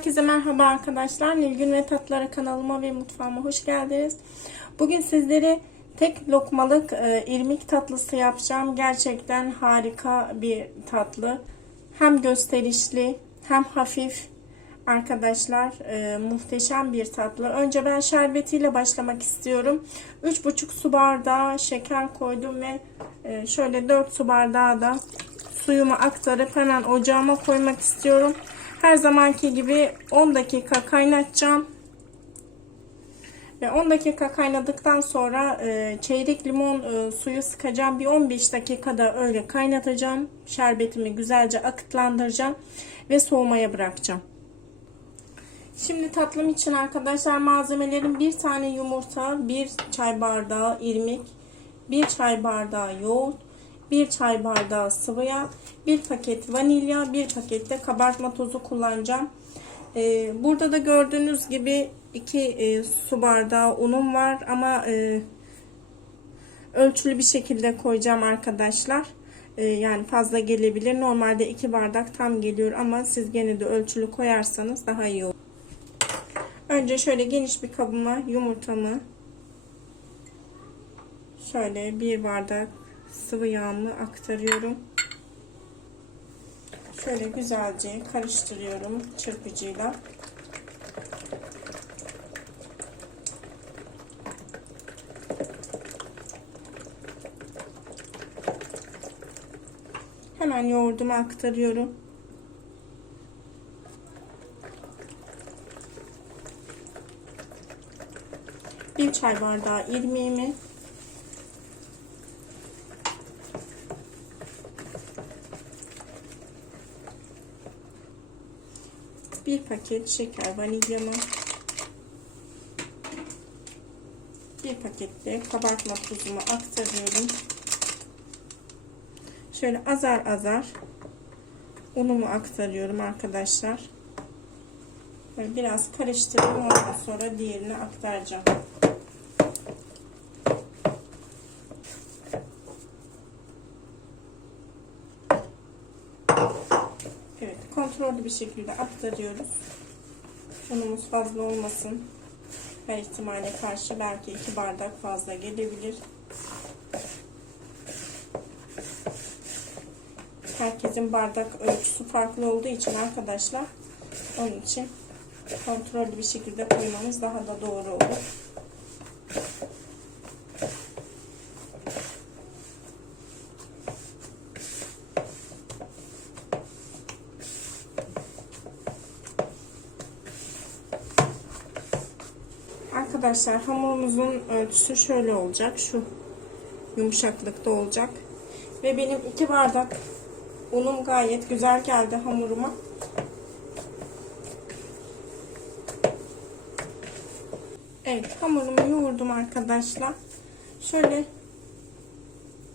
Herkese merhaba arkadaşlar. Nilgün ve Tatları kanalıma ve mutfağıma hoş geldiniz. Bugün sizlere tek lokmalık e, irmik tatlısı yapacağım. Gerçekten harika bir tatlı. Hem gösterişli hem hafif arkadaşlar. E, muhteşem bir tatlı. Önce ben şerbetiyle başlamak istiyorum. 3,5 su bardağı şeker koydum ve e, şöyle 4 su bardağı da suyumu aktarıp hemen ocağıma koymak istiyorum. Her zamanki gibi 10 dakika kaynatacağım. Ve 10 dakika kaynadıktan sonra e, çeyrek limon e, suyu sıkacağım. Bir 15 dakikada öyle kaynatacağım. Şerbetimi güzelce akıtlandıracağım. Ve soğumaya bırakacağım. Şimdi tatlım için arkadaşlar malzemelerim bir tane yumurta, bir çay bardağı irmik, bir çay bardağı yoğurt, 1 çay bardağı sıvı yağ, 1 paket vanilya, 1 paket de kabartma tozu kullanacağım. Ee, burada da gördüğünüz gibi 2 e, su bardağı unum var ama e, ölçülü bir şekilde koyacağım arkadaşlar. E, yani fazla gelebilir. Normalde 2 bardak tam geliyor ama siz gene de ölçülü koyarsanız daha iyi olur. Önce şöyle geniş bir kabıma yumurtamı şöyle bir bardak sıvı yağımı aktarıyorum. Şöyle güzelce karıştırıyorum çırpıcıyla. Hemen yoğurdumu aktarıyorum. Bir çay bardağı irmiğimi bir paket şeker vanilyamı bir pakette kabartma tuzumu aktarıyorum. Şöyle azar azar unumu aktarıyorum arkadaşlar. Biraz karıştırıyorum ondan sonra diğerini aktaracağım Evet, kontrollü bir şekilde aktarıyoruz. Unumuz fazla olmasın. Her ihtimale karşı belki iki bardak fazla gelebilir. Herkesin bardak ölçüsü farklı olduğu için arkadaşlar onun için kontrollü bir şekilde koymamız daha da doğru olur. Arkadaşlar hamurumuzun ölçüsü şöyle olacak. Şu yumuşaklıkta olacak. Ve benim iki bardak unum gayet güzel geldi hamuruma. Evet hamurumu yoğurdum arkadaşlar. Şöyle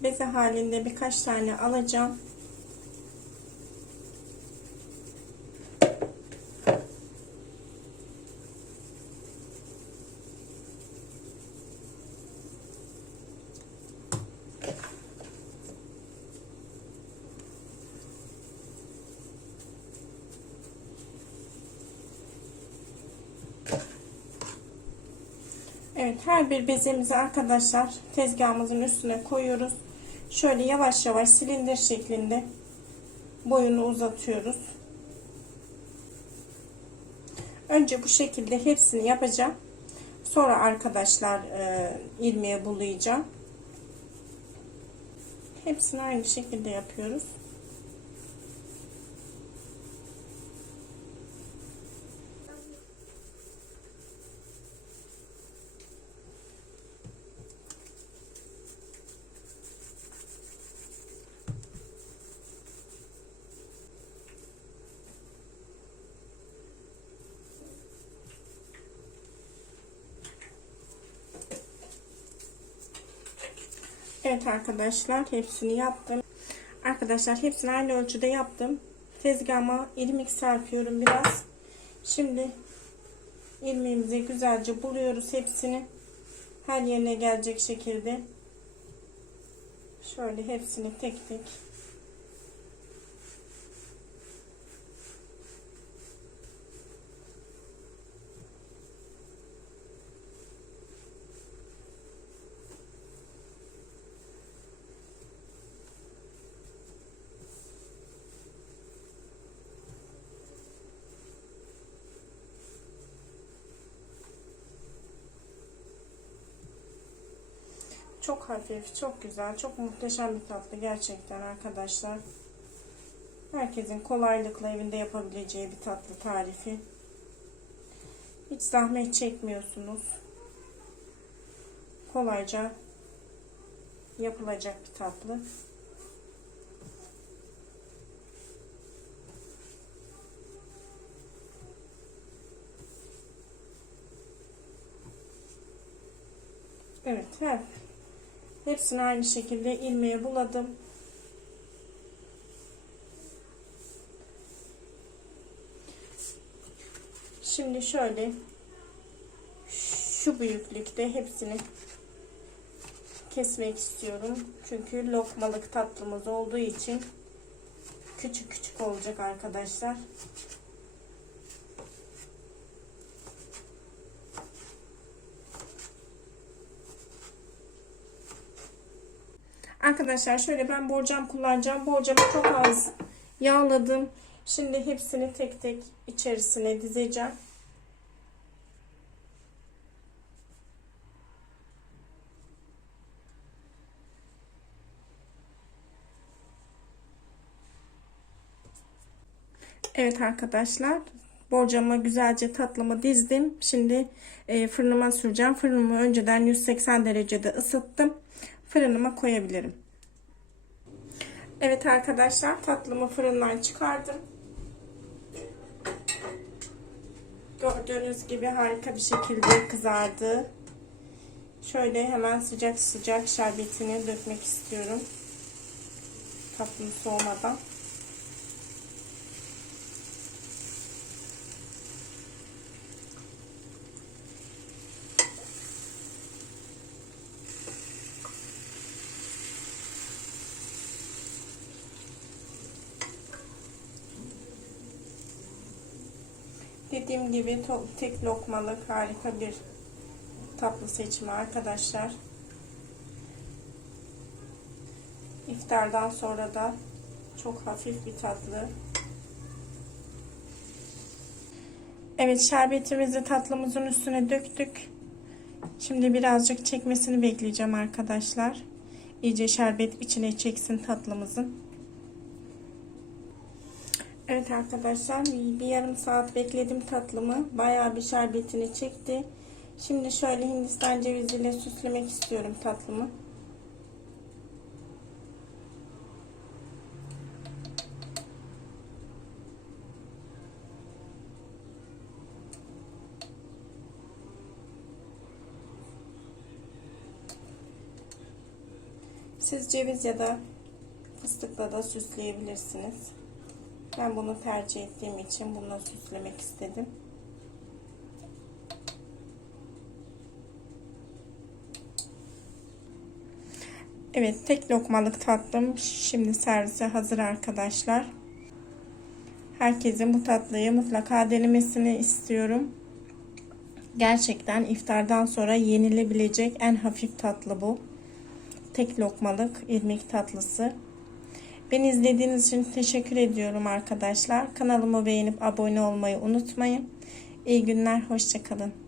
beze halinde birkaç tane alacağım. Evet her bir bezemizi arkadaşlar tezgahımızın üstüne koyuyoruz. Şöyle yavaş yavaş silindir şeklinde boyunu uzatıyoruz. Önce bu şekilde hepsini yapacağım. Sonra arkadaşlar e, ilmeğe bulayacağım. Hepsini aynı şekilde yapıyoruz. Evet arkadaşlar hepsini yaptım. Arkadaşlar hepsini aynı ölçüde yaptım. Tezgahıma irmik serpiyorum biraz. Şimdi ilmeğimizi güzelce buluyoruz hepsini. Her yerine gelecek şekilde. Şöyle hepsini tek tek Çok hafif, çok güzel, çok muhteşem bir tatlı gerçekten arkadaşlar. Herkesin kolaylıkla evinde yapabileceği bir tatlı tarifi. Hiç zahmet çekmiyorsunuz. Kolayca yapılacak bir tatlı. Evet, her hepsini aynı şekilde ilmeğe buladım. Şimdi şöyle şu büyüklükte hepsini kesmek istiyorum. Çünkü lokmalık tatlımız olduğu için küçük küçük olacak arkadaşlar. Arkadaşlar şöyle ben borcam kullanacağım. Borcamı çok az yağladım. Şimdi hepsini tek tek içerisine dizeceğim. Evet arkadaşlar borcama güzelce tatlımı dizdim. Şimdi e, fırınıma süreceğim. Fırınımı önceden 180 derecede ısıttım. Fırınıma koyabilirim. Evet arkadaşlar tatlımı fırından çıkardım. Gördüğünüz gibi harika bir şekilde kızardı. Şöyle hemen sıcak sıcak şerbetini dökmek istiyorum. Tatlım soğumadan. Dediğim gibi tek lokmalık harika bir tatlı seçimi arkadaşlar. İftardan sonra da çok hafif bir tatlı. Evet şerbetimizi tatlımızın üstüne döktük. Şimdi birazcık çekmesini bekleyeceğim arkadaşlar. İyice şerbet içine çeksin tatlımızın. Evet arkadaşlar bir yarım saat bekledim tatlımı. Bayağı bir şerbetini çekti. Şimdi şöyle hindistan ceviziyle süslemek istiyorum tatlımı. Siz ceviz ya da fıstıkla da süsleyebilirsiniz. Ben bunu tercih ettiğim için bununla süslemek istedim. Evet tek lokmalık tatlım şimdi servise hazır arkadaşlar. Herkesin bu tatlıyı mutlaka denemesini istiyorum. Gerçekten iftardan sonra yenilebilecek en hafif tatlı bu. Tek lokmalık irmik tatlısı. Beni izlediğiniz için teşekkür ediyorum arkadaşlar. Kanalımı beğenip abone olmayı unutmayın. İyi günler, hoşçakalın.